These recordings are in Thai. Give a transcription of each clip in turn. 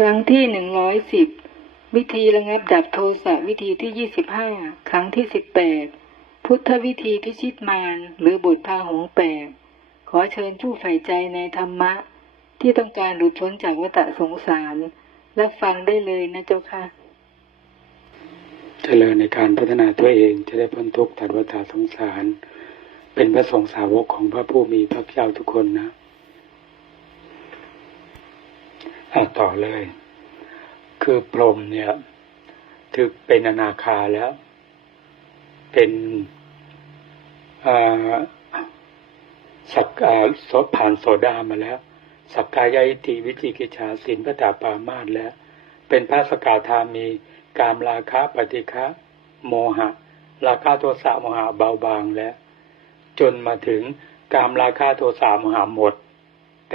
ครั้งที่หนึ่งร้อยสิบวิธีระงับดับโทสะวิธีที่ยี่สิบห้าครั้งที่สิบแปดพุทธวิธีพิชิตมารหรือบทพาหงแปดขอเชิญผู้ใฝ่ใจในธรรมะ ที่ต้องการหลุดพ้นจากวัฏสงสาร รับฟังได้เลยนะเจ้าค่ะ เจริญในการพัฒนาตัวเองจะได้พ้นทุกข์ตัดวัฏสงสาร เป็นพระสงฆ์สาวกของพระผู้มีพระเจ้าทุกคนนะ เอาต่อเลย คือพรหมเนี่ยถึกเป็นอนาคาแล้ว เป็นสักอ่าโสผ่านโสดามาแล้ว สักกายยติวิจิกิจฉาสินพระตาปามาสแล้ว เป็นพระสกาธามีกามราคะปฏิฆะโมหะ ราคะโทสะโมหะเบาบางแล้ว จนมาถึงกามราคะโทสะโมหะหมด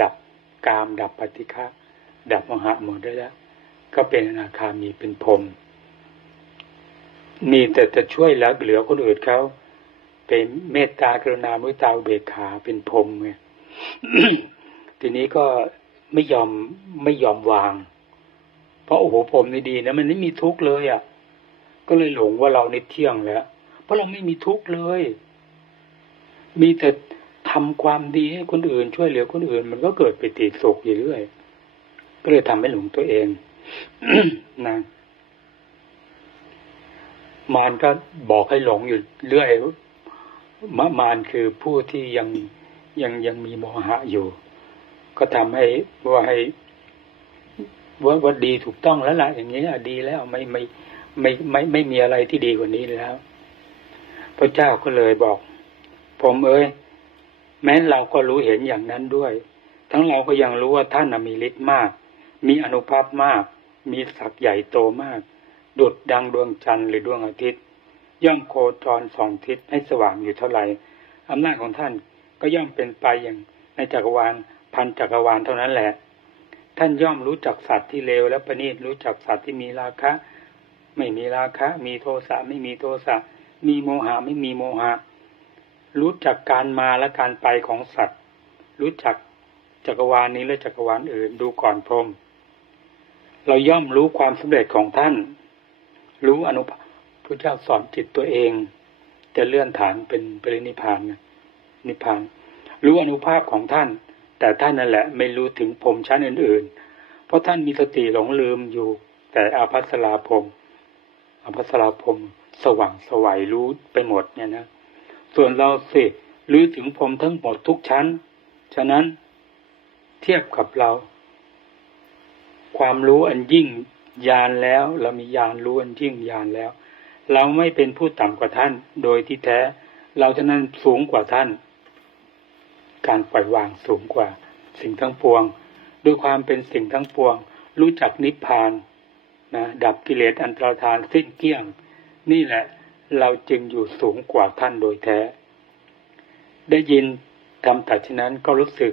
ดับกามดับปฏิฆะ ดับโมหะหมดได้แล้ว ก็เป็นอนาคามีเป็นพรมมีแต่จะช่วยแล้วเหลือคนอื่นเขาเป็นเมตตากรุณามุตาอุเบกขาเป็นพรมไงทีนี้ก็ไม่ยอมไม่ยอมวาง เพราะโอ้โหผมนี่ดีนะมันไม่มีทุกข์เลยอะ่ะ ก็เลยหลงว่าเราในเที่ยงแล้ว เพราะเราไม่มีทุกข์เลย มีแต่ทำความดีให้คนอื่น ช่วยเหลือคนอื่น มันก็เกิดไปติสุขอยู่เรื่อย ก็เลยทำให้หลงตัวเองนะมารก็บอกให้หลงอยู่เรื่อยมะมารคือผู้ที่ยังยังยังมีโมหะอยู่ ก็ทำให้ว่าให้ว่าว่าดีถูกต้องแล้วล่ะอย่างนี้อดีแล้วไม่ไม่ไม่ไม่ไม่ไม่มีอะไรที่ดีกว่านี้แล้ว พระเจ้าก็เลยบอก ผมเอ้ยแม้เราก็รู้เห็นอย่างนั้นด้วย ทั้งเราก็ยังรู้ว่าท่านมีฤทธิ์มาก มีอนุภาพมาก มีศักย์ใหญ่โตมาก ดุดดังดวงจันทร์หรือดวงอาทิตย์ ย่อมโคจรสองทิศให้สว่างอยู่เท่าไหร่อำนาจของท่านก็ย่อมเป็นไปอย่างในจักรวาลพันจักรวาลเท่านั้นแหละ ท่านย่อมรู้จักสัตว์ที่เลวและประณีตรู้จักสัตว์ที่มีราคะ ไม่มีราคะ มีโทสะไม่มีโทสะ มีโมหะไม่มีโมหะ รู้จักการมาและการไปของสัตว์ รู้จักจักรวาลนี้และจักรวาลอื่นดูก่อนพรม เราย่อมรู้ความสำเร็จของท่าน รู้อนุภาพพระเจ้าสอนจิตตัวเอง จะเลื่อนฐานเป็นปรินิพานนิพาน รู้อนุภาพของท่าน แต่ท่านนั่นแหละไม่รู้ถึงพรมชั้นอื่น ๆ เพราะท่านมีสติหลงลืมอยู่ แต่อาภัสราพรมอาภัสราพรมสว่างสวัยรู้ไปหมดเนี่ยนะส่วนเราสิรู้ถึงพรมทั้งหมดทุกชั้น ฉะนั้นเทียบกับเรา ความรู้อันยิ่งยานแล้ว เรามียานรู้อันยิ่งยานแล้ว เราไม่เป็นผู้ต่ำกว่าท่าน โดยที่แท้ เราฉะนั้นสูงกว่าท่าน การปล่อยวางสูงกว่า สิ่งทั้งปวง ด้วยความเป็นสิ่งทั้งปวง รู้จักนิพพานนะดับกิเลสอันตรธานสิ้นเกี้ยง นี่แหละ เราจึงอยู่สูงกว่าท่านโดยแท้ ได้ยินทำตัดฉะนั้นก็รู้สึก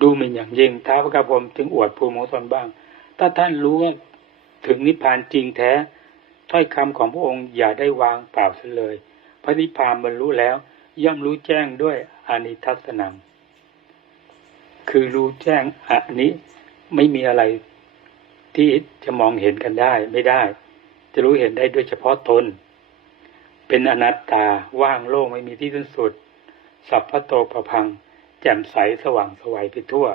ดูหมิ่นอย่างยิ่งท้าวพระกาพรหมจึงอวดภูมิของตนบ้าง ถ้าท่านรู้ว่าถึงนิพพานจริงแท้ถ้อยคำของพระองค์อย่าได้วางเปล่าเสียเลย พระนิพพานบรรลุแล้ว ย่อมรู้แจ้งด้วยอนิทัศนัง คือรู้แจ้งอันนี้ไม่มีอะไรที่จะมองเห็นกันได้ไม่ได้ จะรู้เห็นได้ด้วยเฉพาะตน เป็นอนัตตาว่างโล่งไม่มีที่สิ้นสุด สัพพโตประพัง จ่มใสสว่างสวัยไปทั่ว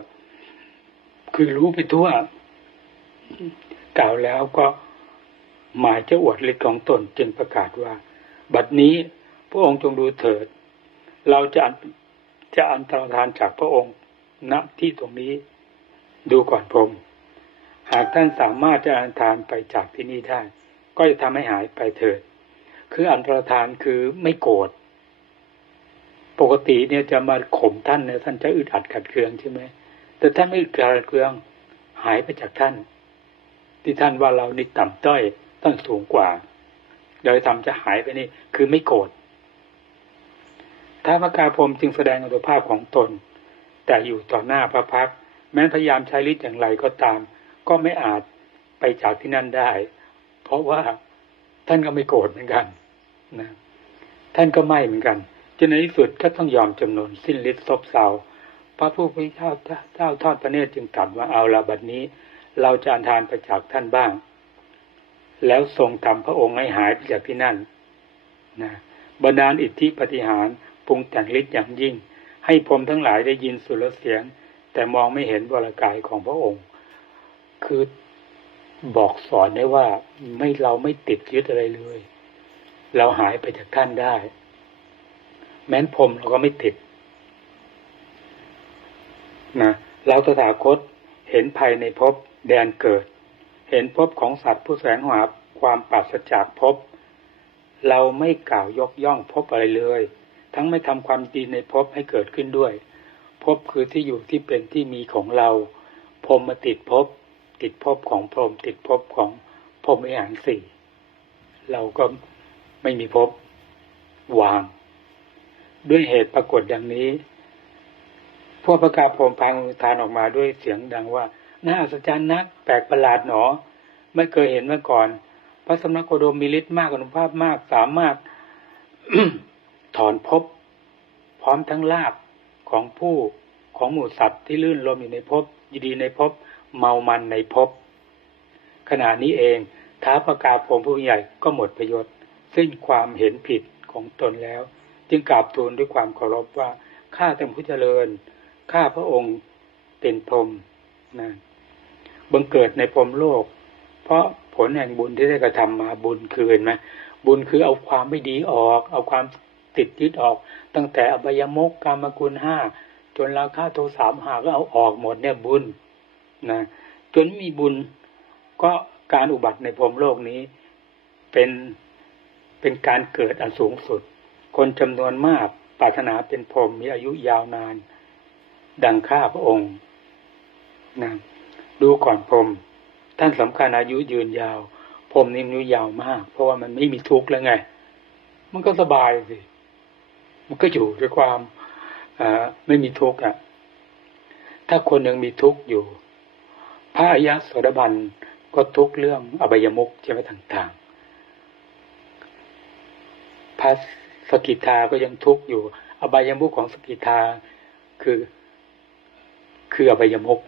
คือรู้ไปทั่ว กล่าวแล้วก็หมายจะอวดฤทธิ์ของตนจึงประกาศว่า บัดนี้พระองค์จงดูเถิด เราจะจะอันตรธานจากพระองค์ณที่ตรงนี้ ดูก่อนพรมหากท่านสามารถจะอันทานไปจากที่นี่ได้ ก็จะทำให้หายไปเถิด คืออันตรธานคือไม่โกรธ ปกติเนี่ยจะมาข่มท่านเนี่ยท่านจะอึดอัดขัดเคืองใช่ไหมแต่ท่านไม่อึดอัดขัดเคืองหายไปจากท่าน ที่ท่านว่าเรานี่ต่ำต้อยต้องสูงกว่าโดยทำจะหายไปนี่คือไม่โกรธท้าวพระกาพรมจึงแสดงอัตภาพของตน แต่อยู่ต่อหน้าพระพัก แม้พยายามใช้ฤทธิ์อย่างไรก็ตาม ก็ไม่อาจไปจากที่นั่นได้ เพราะว่าท่านก็ไม่โกรธเหมือนกันนะท่านก็ไม่เหมือนกัน จนในที่สุดก็ต้องยอมจำนนสิ้นฤทธิ์ซบเซาพระผู้เป็นเจ้าเจ้าทอดพระเนตรจึงตรัสว่าเอาละบัดนี้ เราจะอันทานไปจากท่านบ้าง แล้วทรงทำพระองค์ให้หายไปจากที่นั่นนะบรรดาลอิทธิปฏิหารปรุงแต่งฤทธิ์อย่างยิ่ง ให้พรมทั้งหลายได้ยินสุรเสียง แต่มองไม่เห็นวรากายของพระองค์ คือบอกสอนได้ว่าไม่เราไม่ติดยึดอะไรเลย เราหายไปจากท่านได้ แม้นพรมเราก็ไม่ติดนะเราตถาคตเห็นภัยในภพแดนเกิด เห็นภพของสัตว์ผู้แสวงหาความปราศจากภพเราไม่กล่าวยกย่องภพอะไรเลย ทั้งไม่ทำความดีในภพให้เกิดขึ้นด้วยภพคือที่อยู่ที่เป็นที่มีของเราพรมมาติดภพติดภพของพรมติดภพของพรมวิหารสี่เราก็ไม่มีภพวาง ด้วยเหตุปรากฏอย่างนี้ พวกประกาศพรมพังทานออกมาด้วยเสียงดังว่า น่าอัศจรรย์นัก แปลกประหลาดหนอ ไม่เคยเห็นมาก่อน พระสมณโคดมมีฤทธิ์มากอนุภาพมากสามารถถอนภพพร้อมทั้งลาบของผู้ของหมู่สัตว์ที่ลื่นลมอยู่ในภพยินดีในภพเมามันในภพขณะนี้เองท้าประกาศผมผู้ใหญ่ก็หมดประโยชน์ ซึ่งความเห็นผิดของตนแล้ว จึงกราบทูลด้วยความเคารพว่าข้าแต่ผู้เจริญข้าพระองค์เป็นพรหมนะบังเกิดในพรหมโลก เพราะผลแห่งบุญที่ได้กระทำมาบุญคือเห็นไหมบุญคือเอาความไม่ดีออก เอาความติดยึดออก ตั้งแต่อบายมุกกามกุลห้าจนราคาโทสามหาก็เอาออกหมดเนี่ยบุญนะจนมีบุญก็การอุบัติในพรหมโลกนี้เป็นเป็นการเกิดอันสูงสุด คนจำนวนมากปรารถนาเป็นพรหมมีอายุยาวนาน ดังข้าพระองค์นะดูก่อนพรหมท่านสำคัญอายุยืนยาวพรหมนี่อายุยาวมาก เพราะว่ามันไม่มีทุกข์แล้วไง มันก็สบายสิ มันก็อยู่ด้วยความไม่มีทุกข์อะ ถ้าคนยังมีทุกข์อยู่ พระอายะโสดาบันก็ทุกข์เรื่องอบายมุกใช่ไหมต่าง ๆพระ สกิทาก็ยังทุกข์อยู่ อบายมุกของสกิทาคือ คืออบายมุก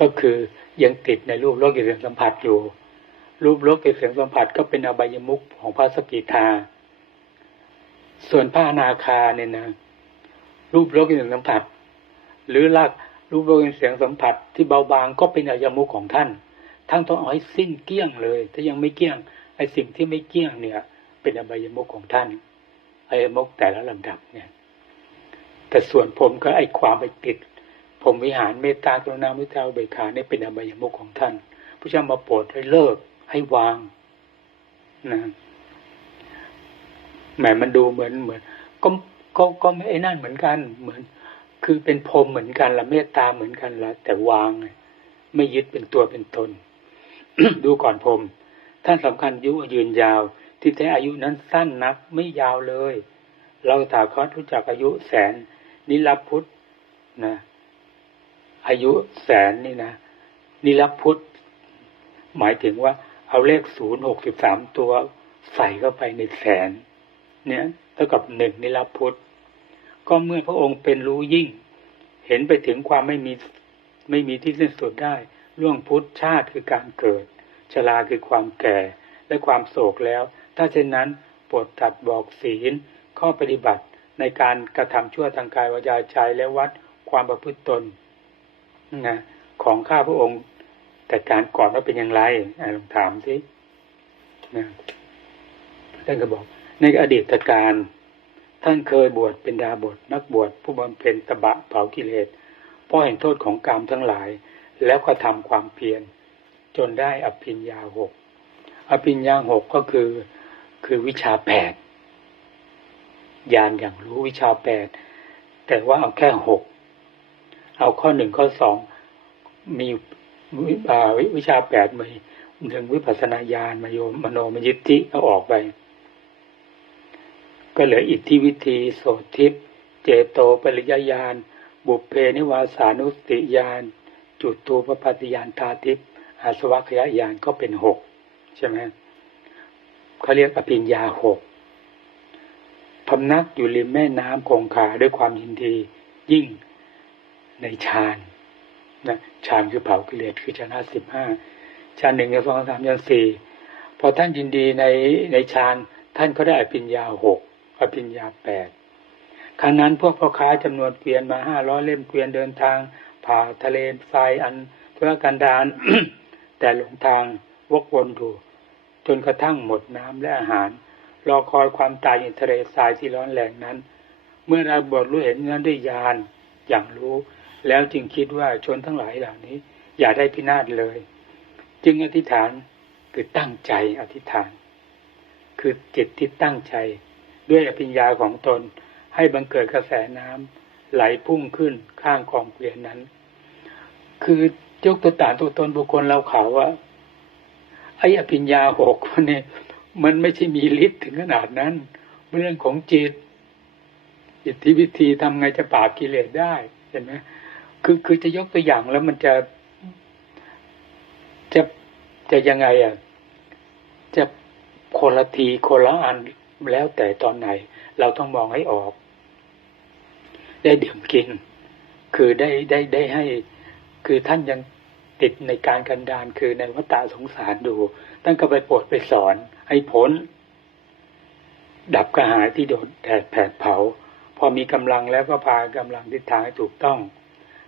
ก็คือยังติดในรูปรสกลิ่นเสียงสัมผัสอยู่ รูปรสกลิ่นเสียงสัมผัสก็เป็นอบายมุกของพระสกิทา ส่วนพระอนาคาเนี่ยนะ รูปรสกลิ่นเสียงสัมผัส หรือลักรูปรสกลิ่นเสียงสัมผัส ที่เบาบางก็เป็นอบายมุกของท่านทั้งต้องเอาให้สิ้นเกี้ยงเลย ถ้ายังไม่เกี้ยงไอ้สิ่งที่ไม่เกี้ยงเนี่ย เป็นอบายมุกของท่านอายมุกแต่ละลำดับเนี่ย แต่ส่วนผมก็ไอความไปติด ผมวิหารเมตตากรุณาวิทยาเบกขาเนี่ยเป็นอบายมุกของท่านพระเจ้ามาโปรดให้เลิกให้วางนะแหมมันดูเหมือนเหมือน ก็ก็ก็ไม่ไอ้นั่นเหมือนกันเหมือน คือเป็นพรมเหมือนกันละเมตตาเหมือนกันละแต่วางไม่ยึดเป็นตัวเป็นตน ดูก่อนพรมท่านสำคัญยุยืนยาว ที่แท้อายุนั้นสั้นนักไม่ยาวเลย เราถาคตรู้จักอายุแสนนิรพุทธนะอายุแสนนี่นะนิรพุทธหมายถึงว่าเอาเลขศูนย์หกสิบสามตัวใส่เข้าไปในแสน เนี่ยเท่ากับหนึ่งนิรพุทธก็เมื่อพระองค์เป็นรู้ยิ่ง เห็นไปถึงความไม่มีไม่มีที่สิ้นสุดได้ล่วงพุทธชาติคือการเกิดชราคือความแก่และความโศกแล้ว ถ้าเช่นนั้นโปรดตัดบอกศีลข้อปฏิบัติในการกระทำชั่วทางกายวาจาใจและวัดความประพฤติตนนะของข้าพระองค์แต่การก่อนว่าเป็นอย่างไรลองถามสินะท่านก็บอก ในอดีตการ ท่านเคยบวชเป็นดาบทนักบวชผู้บำเพ็ญตบะเผากิเลสเพราะเห็นโทษของกรรมทั้งหลาย แล้วก็ทำความเพียรจนได้อภิญญาหกอภิญญาหกก็คือ คือวิชาแปดญาณอย่างรู้วิชาแปดแต่ว่าเอาแค่หกเอาข้อหนึ่งข้อสองมีวิชาแปดมีหนึ่งวิปัสนาญาณมโยมโนมยิทธิเอาออกไป ก็เหลืออิทธิวิธีโสทิปเจโตปริยญาณ บุพเพนิวาสานุสติญาณจุดตูปปฏิญาณตาทิพอาสวัคยญาณก็เป็นหกใช่ไหม เขาเรียกอภิญญาหกพำนักอยู่ริมแม่น้ำคงคาด้วยความยินดียิ่งในฌานนะฌานคือเผากิเลสคือชนะสิบห้าฌานหนึ่งสองสามยันสี่พอท่านยินดีในในฌานท่านก็ได้อภิญญาหกอภิญญาแปดครั้งนั้นพวกพ่อค้าจำนวนเกวียนมาห้าร้อยเล่มเกวียนเดินทาง ผ่าทะเลทรายอันทุรกันดารแต่หลงทางวกวนดู จนกระทั่งหมดน้ำและอาหาร รอคอยความตายในทะเลทรายที่ร้อนแรงนั้น เมื่อเราบทรู้เห็นนั้นด้วยญาณอย่างรู้ แล้วจึงคิดว่าชนทั้งหลายเหล่านี้ อย่าได้พินาศเลย จึงอธิษฐานคือตั้งใจอธิษฐาน คือจิตที่ตั้งใจ ด้วยอภิญญาของตนให้บังเกิดกระแสน้ำไหลพุ่งขึ้นข้างกองเกวียนนั้น คือยกตัวตานตัวตนบุคคลเราเขาว่า ไอ้อภิญญาหกคนนี้มันไม่ใช่มีฤทธิ์ถึงขนาดนั้น เรื่องของจิตอิทธิวิธีทำไงจะปราบกิเลสได้เห็นไหมคือคือจะยกตัวอย่างแล้วมันจะ จะจะยังไงอะ จะคนละทีคนละอันแล้วแต่ตอนไหน เราต้องมองให้ออก ได้ดื่มกิน คือได้ได้ได้ให้ คือท่านยัง ติดในการกันดานคือในวัฏฏะสงสารดูท่านก็ไปโปรดไปสอนให้พ้น ดับกระหายที่โดนแดดแผดเผา พอมีกำลังแล้วก็พากำลังทิศทางให้ถูกต้อง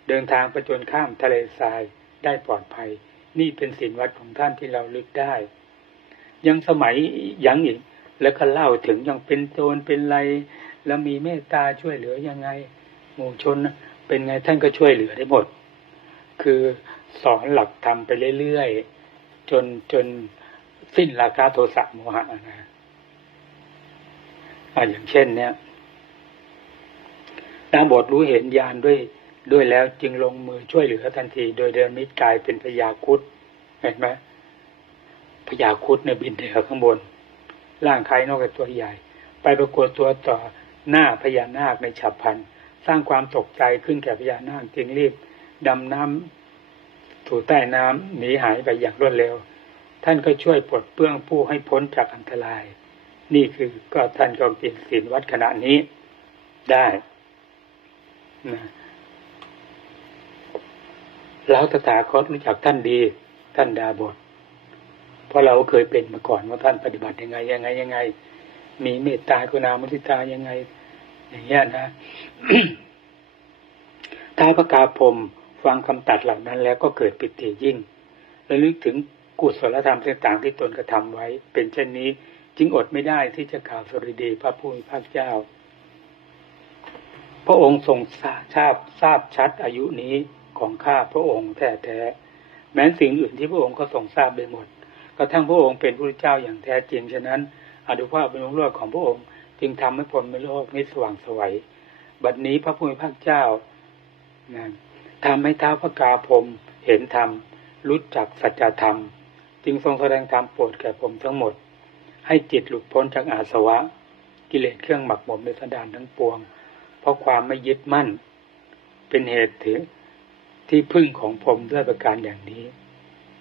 เดินทางประจนข้ามทะเลทรายได้ปลอดภัย นี่เป็นสินวัดของท่านที่เราลึกได้ ยังสมัยยังอีกแล้วก็เล่าถึงยังเป็นโจรเป็นไรแล้วมีเมตตาช่วยเหลือยังไงหมู่ชนเป็นไงท่านก็ช่วยเหลือได้หมด คือ สอนหลักธรรมไปเรื่อยๆจนจนสิ้นราคาโทสะโมหะนะอะอย่างเช่น เนี้ยนางบทรู้เห็นญาณด้วยด้วยแล้วจึงลงมือช่วยเหลือทันที โดยเดินมิตรกายเป็นพญาคุดเห็นไหมพญาคุดในยบินเหนือข้างบน ร่างคล้ายนกกระตัวใหญ่ ไปประกวดตัวต่อหน้าพญานาคในฉับพลัน สร้างความตกใจขึ้นแก่พญานาคจึงรีบดำน้ำ ถูใต้น้ำหนีหายไปอย่างรวดเร็ว ท่านก็ช่วยปลดเปลื้องผู้ให้พ้นจากอันตราย นี่คือก็ท่านก็เป็นศีลวัดขณะนี้ได้นะแล้วตถาคตรู้จักท่านดี ท่านดาบท เพราะเราเคยเป็นมาก่อนว่าท่านปฏิบัติยังไง ยังไงยังไง มีเมตตากรุณามุทิตายังไง อย่างเงี้ยนะท้าพระกาพรม ฟังคำตัดเหล่านั้นแล้วก็เกิดปิติยิ่งและลึกถึงกุศลธรรมต่างๆที่ตนกระทำไว้ เป็นเช่นนี้จึงอดไม่ได้ที่จะกล่าวสริดีพระผู้มีพระเจ้า พระองค์ทรงทราบทราบชัดอายุนี้ของข้าพระองค์แท้แท้ๆแม้สิ่งอื่นที่พระองค์ก็ทรงทราบไปหมดกระทั่งพระองค์เป็นพระเจ้าอย่างแท้จริงฉะนั้นอนุภาพเป็นโลกของพระองค์ จึงทำให้พลในโลกนี้สว่างไสวยบัดนี้พระผู้มีพระเจ้านะ ทำให้ท้าวพระกาพรมเห็นธรรม รู้จักสัจธรรม จึงทรงแสดงธรรมโปรดแก่ผมทั้งหมด ให้จิตหลุดพ้นจากอาสวะ กิเลสเครื่องหมักหมมในสันดานทั้งปวง เพราะความไม่ยึดมั่น เป็นเหตุถึงที่พึ่งของผมด้วยประการอย่างนี้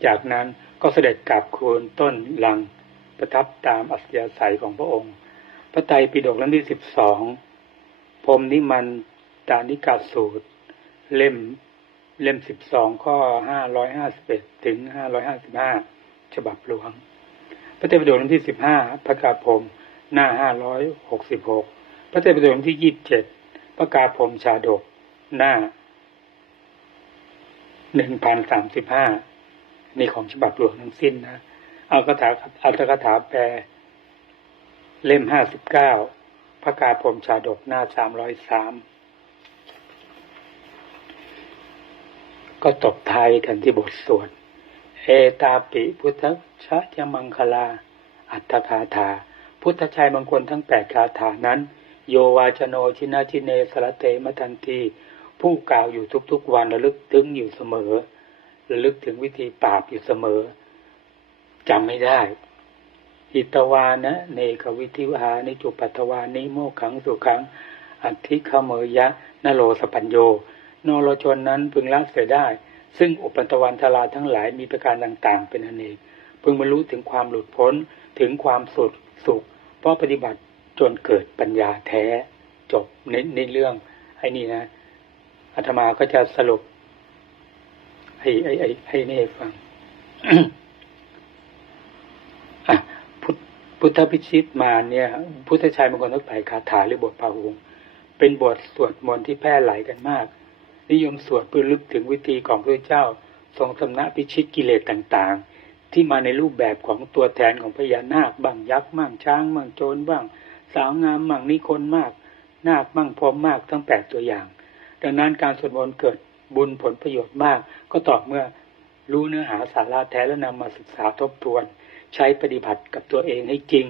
จากนั้นก็เสด็จกลับโคนต้นลังประทับตามอัศยาศัยของพระองค์ พระไตรปิฎกเล่มที่สิบสองพรมนิมันตานิกาสูตร เล่มเล่มสิบสองข้อห้าร้อยห้าสิบเอ็ดถึงห้าร้อยห้าสิบห้าฉบับหลวง พระไตรปิฎกเล่มที่สิบห้าพระกาพรมหน้าห้าร้อยหกสิบหกพระไตรปิฎกเล่มที่ยี่สิบเจ็ดพระกาพรมชาดกหน้าหนึ่งพันสามสิบห้านี่ของฉบับหลวงทั้งสิ้นนะเอาคาถาอัตถกถาแปล เล่มห้าสิบเก้าพระกาพรมชาดกหน้าสามร้อยสาม ก็ตบท้ายกันที่บทสวด เอตาปิพุทธชะยมังคลา อัตถคาถา พุทธชัยมงคลทั้งแปดคาถานั้น โยวาชโนชินาชิเนสระเตมทันที ผู้กล่าวอยู่ทุกๆวันระลึกถึงอยู่เสมอ ระลึกถึงวิธีปราบอยู่เสมอจำไม่ได้อิตวานะเนกวิธิวานิจุปัตวานิโมขังสุขังอธิขเมยะนโลสปัญโย นรชนนั้นพึงละเสียได้ ซึ่งอุปันตวันทลาทั้งหลายมีประการต่าง ๆ เป็นอเนกพึงบรรลุถึงความหลุดพ้นถึงความสุดสุข เพราะปฏิบัติจนเกิดปัญญาแท้จบในในเรื่องไอ้นี่นะอาตมาก็จะสรุปให้ให้ให้ให้นี่ฟังพุทธพิชิตมาเนี่ย พุทธชัยมงคลทักไผ่คาถาหรือบทพาหุงเป็นบทสวดมนต์ที่แพร่หลายกันมาก นิยมสวดเพื่อลึกถึงวิธีของพระเจ้า ทรงสำนะพิชิตกิเลสต่างๆ ที่มาในรูปแบบของตัวแทนของพญานาคบ้างยักษ์บ้างช้างบ้างโจรบ้าง สาวงามบ้างนิคนมาก นาคบ้างพร้อมมากทั้งแปดตัวอย่าง ดังนั้นการสวดมนต์เกิดบุญผลประโยชน์มาก ก็ต่อเมื่อรู้เนื้อหาสาระแท้และนำมาศึกษาทบทวน ใช้ปฏิบัติกับตัวเองให้จริง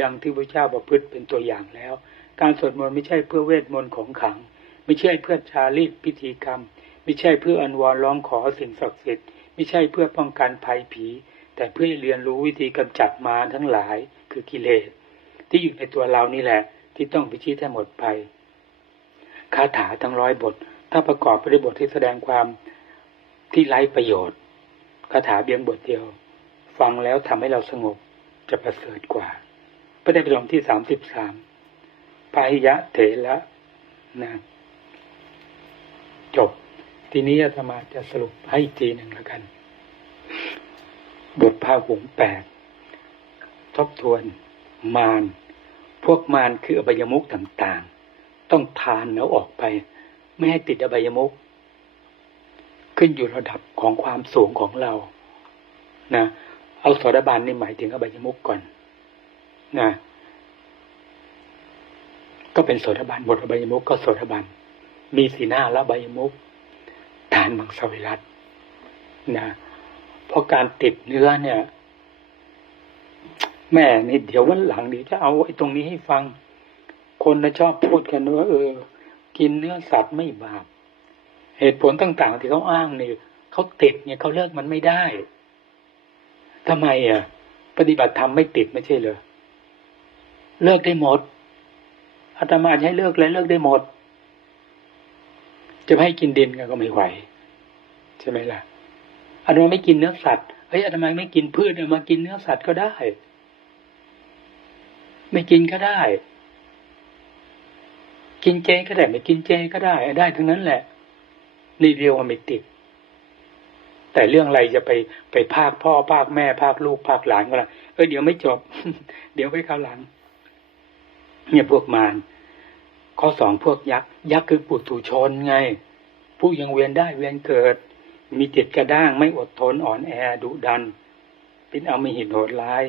ดังที่พระเจ้าประพฤติเป็นตัวอย่างแล้ว การสวดมนต์ไม่ใช่เพื่อเวทมนต์ของขัง ไม่ใช่เพื่อชาลิตพิธีกรรม ไม่ใช่เพื่ออันวอนร้องขอสิ่งศักดิ์สิทธิ์ไม่ใช่เพื่อป้องกันภัยผี แต่เพื่อเรียนรู้วิธีกำจัดมารทั้งหลายคือกิเลส ที่อยู่ในตัวเรานี่แหละ ที่ต้องพิชิตให้หมดไปคาถาทั้งร้อยบท ถ้าประกอบไปด้วยบทที่แสดงความที่ไร้ประโยชน์คาถาเบียงบทเดียว ฟังแล้วทำให้เราสงบจะประเสริฐกว่า พระไตรปิฎกที่สามสิบสามพาหิยะเถระนะ จบ ทีนี้อาตมาจะสรุปให้อีกทีหนึ่งแล้วกัน บทพาหุงแปดทบทวน มารพวกมารคืออบายมุกต่างๆ ต้องทานแล้วออกไป ไม่ให้ติดอบายมุกขึ้นอยู่ระดับของความสูงของเรา นะ เอาโสดาบันนี่หมายถึงอบายมุกก่อน นะ ก็เป็นโสดาบันบทอบายมุกก็โสดาบัน มีสีหน้าละอบมุกทานมังสวิรัตนะเพราะการติดเนื้อเนี่ย แม่นี่เดี๋ยววันหลังเดี๋ยวจะเอาไอ้ตรงนี้ให้ฟัง คนนะชอบพูดกันว่าเออ กินเนื้อสัตว์ไม่บาปเหตุผลต่างๆที่เขาอ้างนี่เขาติดเนี่ยเขาเลิกมันไม่ได้ทำไมอะ ปฏิบัติธรรมไม่ติดไม่ใช่เหรอเลิกได้หมดอาตมาจะให้เลิกแล้วเลิกได้หมด จะไม่ให้กินดินก็ไม่ไหว ใช่ไหมล่ะอาตมาไม่กินเนื้อสัตว์เฮ้ยอาตมาไม่กินพืชอาตมากินเนื้อสัตว์ก็ได้ ไม่กินก็ได้ กินเจก็ได้ ไม่กินเจก็ได้ ได้ทั้งนั้นแหละ นี่เรียกว่าไม่ติด แต่เรื่องอะไรจะไปไปภาคพ่อภาคแม่ภาคลูกภาคหลานก็ละเออเดี๋ยวไม่จบ เดี๋ยวไปข้าวหลังเนี่ยพวกมาร ข้อสองพวกยักษ์ยักษ์คือปุถุชนไง ผู้ยังเวียนได้เวียนเกิด มีจิตกระด้างไม่อดทนอ่อนแอดุดัน เป็นเอาไม่หินโหดร้าย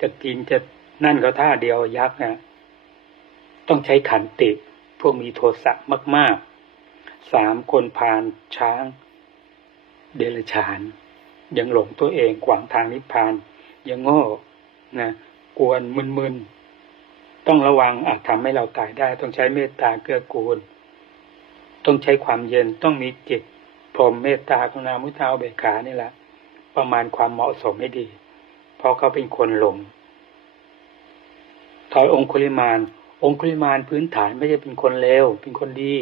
จะกินจะนั่นก็ท่าเดียวยักษ์นะต้องใช้ขันติ พวกมีโทสะมาก ๆ สามคนพานช้าง เดรัจฉาน ยังหลงตัวเองขวางทางนิพพาน ยังโง่นะ กวนมึนๆ ต้องระวังอาจทำให้เราตายได้ ต้องใช้เมตตาเกื้อกูล ต้องใช้ความเย็นต้องมีจิตพรหมเมตตากรุณามุทาเบกขานี่แหละประมาณความเหมาะสมให้ดี เพราะเขาเป็นคนหลงถอยองคุลิมาน องคุลิมานพื้นฐานไม่ใช่เป็นคนเลวเป็นคนดี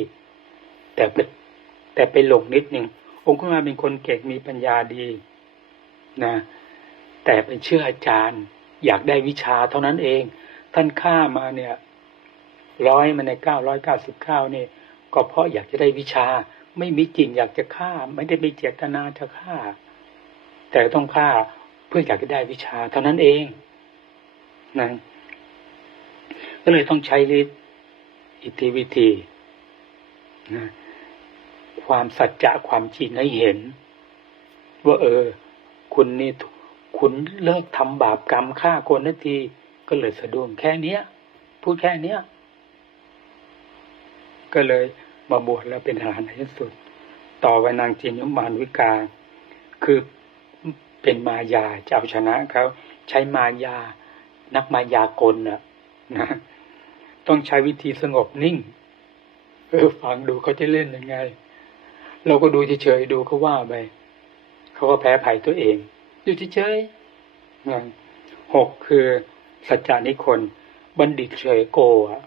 แต่เป็นแต่ไปหลงนิดหนึ่งองคุลิมานเป็นคนเก่งมีปัญญาดีนะ แต่เป็นเชื่ออาจารย์ อยากได้วิชาเท่านั้นเอง ท่านฆ่ามาเนี่ยร้อยมาในเก้าร้อยเก้าสิบเก้านี่ก็เพราะอยากจะได้วิชา ไม่มีจริงอยากจะฆ่า ไม่ได้มีเจตนาจะฆ่า แต่ต้องฆ่าเพื่ออยากจะได้วิชา เท่านั้นเองนะก็เลยต้องใช้ฤทธิ์อิทธิวิธีนะความสัจจะความจริงให้เห็น ว่าเออ คุณนี่คุณเลิกทำบาปกรรมฆ่าคนนาที ก็เลยสะดุ้งแค่เนี้ย พูดแค่เนี้ย ก็เลยมาบวชแล้วเป็นทหารในที่สุด ต่อไปนางจีนุมานวิกา คือเป็นมายาจะเอาชนะเขาใช้มายา นักมายากลนะนะต้องใช้วิธีสงบนิ่ง เออฟังดูเขาจะเล่นยังไง เราก็ดูเฉยๆดูเขาว่าไปเขาก็แพ้ภัยตัวเอง อยู่เฉยๆหกคือ สัจจานิคนบัณฑิตเฉยโกอะ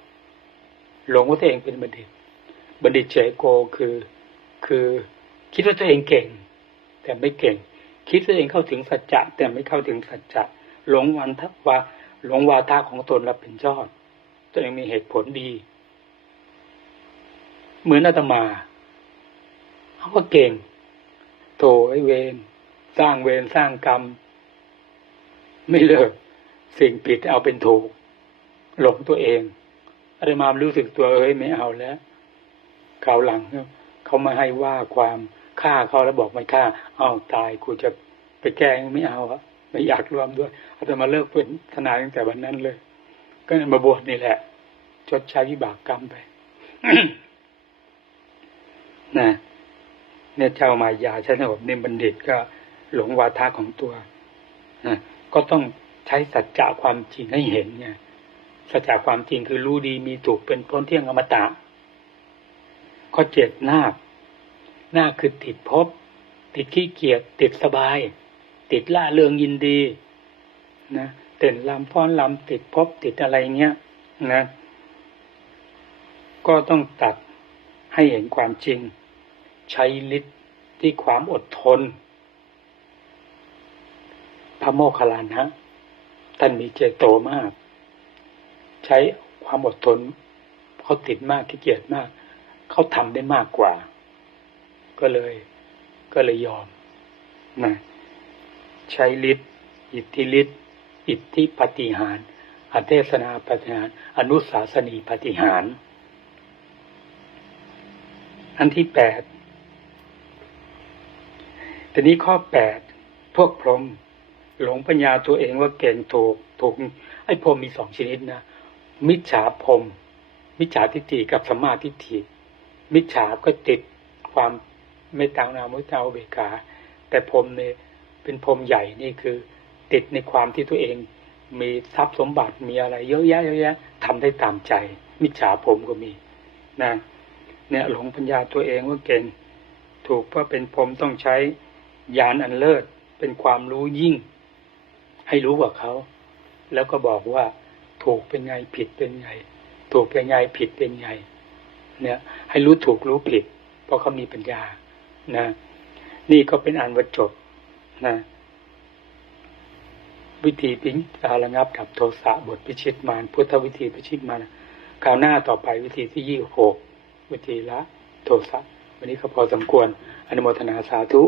หลงว่าตัวเองเป็นบัณฑิต บัณฑิตเฉยโกคือ คือคิดว่าตัวเองเก่ง แต่ไม่เก่ง คิดตัวเองเข้าถึงสัจจะแต่ไม่เข้าถึงสัจจะหลงวันทัว่าหลงวาทะของตนรับเป็นยอดตัวเองมีเหตุผลดี เหมือนอาตมาเขาก็เก่ง โถไอเวรสร้างเวรสร้างกรรม ไม่เลิก สิ่งผิดเอาเป็นถูก หลงตัวเองอาตมารู้สึกตัวเอ้ยไม่เอาแล้วคราวหลังเขามาให้ว่าความฆ่าเขาแล้วบอกไม่ฆ่า เอาตายกูจะไปแก้ไม่เอาอะไม่อยากร่วมด้วยอาตมาเลิกเป็นทนายตั้งแต่วันนั้นเลย ก็มาบวชนี่แหละ ชดใช้วิบากกรรมไปนะเนี่ยเจ้ามายาใช้สงบนิมบัณฑิตก็หลงวาทะของตัวนะก็ต้อง ใช้สัจจะความจริงให้เห็นไงสัจจะความจริงคือรู้ดีมีถูกเป็นพ้นเที่ยงอมตะข้อเจ็ดนาคนาคคือติดภพติดขี้เกียจติดสบาย ติดล่าเริงยินดีนะเต้นลำฟ้อนลำติดภพติดอะไรเงี้ยนะ ก็ต้องตัดให้เห็นความจริง ใช้ฤทธิ์ที่ความอดทน พระโมคคัลลานะ ท่านมีเจโตมาก ใช้ความอดทนเขาติดมากขี้เกียจมาก เขาทำได้มากกว่า ก็เลย ก็เลยยอมนะใช้ฤทธิ์อิทธิฤทธิ์อิทธิปฏิหารอเทศนาปฏิหารอนุสาสนีปฏิหารอันที่แปดทีนี้ข้อแปดพวกพรหม หลงปัญญาตัวเองว่าเก่งถูกถูก ไอ้พรมมีสองชนิดนะ มิจฉาพรมมิจฉาทิฏฐิกับสัมมาทิฏฐิ มิจฉาก็ติดความไม่ตางนามุตตาอุเบกขาแต่พรมเนี่ยเป็นพรมใหญ่นี่คือ ติดในความที่ตัวเอง มีทรัพย์สมบัติมีอะไร เยอะแยะเยอะแยะทำได้ตามใจ มิจฉาพรมก็มีนะเนี่ยหลงปัญญาตัวเองว่าเก่งถูกว่าะเป็นพรมต้องใช้ญาณอันเลิศเป็นความรู้ยิ่ง ให้รู้กว่าเขา แล้วก็บอกว่า ถูกเป็นไงผิดเป็นไง ถูกเป็นไงผิดเป็นไง เนี่ย ให้รู้ถูกรู้ผิด เพราะเขามีปัญญานะ นี่ก็เป็นอันวัจจบนะวิธีพิงการะงับดับโทสะบทพิชิตมารพุทธวิธีพิชิตมารคราวหน้าต่อไปวิธีที่ยี่หกวิธีละ โทสะวันนี้ก็พอสมควรอนุโมทนาสาธุ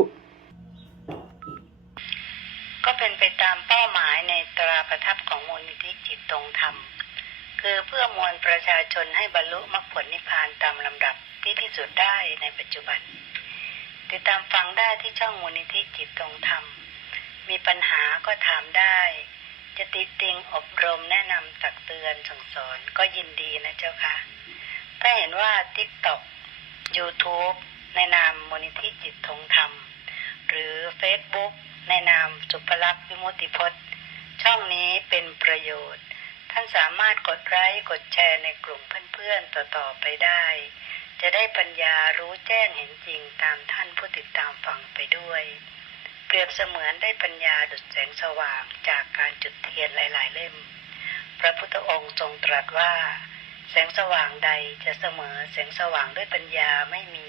เป็นไปตามเป้าหมายในตราประทับของมูลนิธิจิตตรงธรรม คือเพื่อมวลประชาชนให้บรรลุมรรคผลนิพพานตามลำดับที่พิสูจน์ได้ในปัจจุบัน ติดตามฟังได้ที่ช่องมูลนิธิจิตตรงธรรม มีปัญหาก็ถามได้ จะติดติงอบรมแนะนำตักเตือนส่งสอนก็ยินดีนะเจ้าค่ะ ถ้าเห็นว่า TikTok YouTube ในนามมูลนิธิจิตทงธรรม หรือ Facebook ในนามสุภลักษณ์วิมุติพจน์ ช่องนี้เป็นประโยชน์ ท่านสามารถกดไลค์กดแชร์ในกลุ่มเพื่อนๆต่อๆไปได้ จะได้ปัญญารู้แจ้งเห็นจริงตามท่านผู้ติดตามฟังไปด้วย เปรียบเสมือนได้ปัญญาดุจแสงสว่างจากการจุดเทียนหลาย ๆ เล่ม พระพุทธองค์ทรงตรัสว่า แสงสว่างใดจะเสมอแสงสว่างด้วยปัญญาไม่มี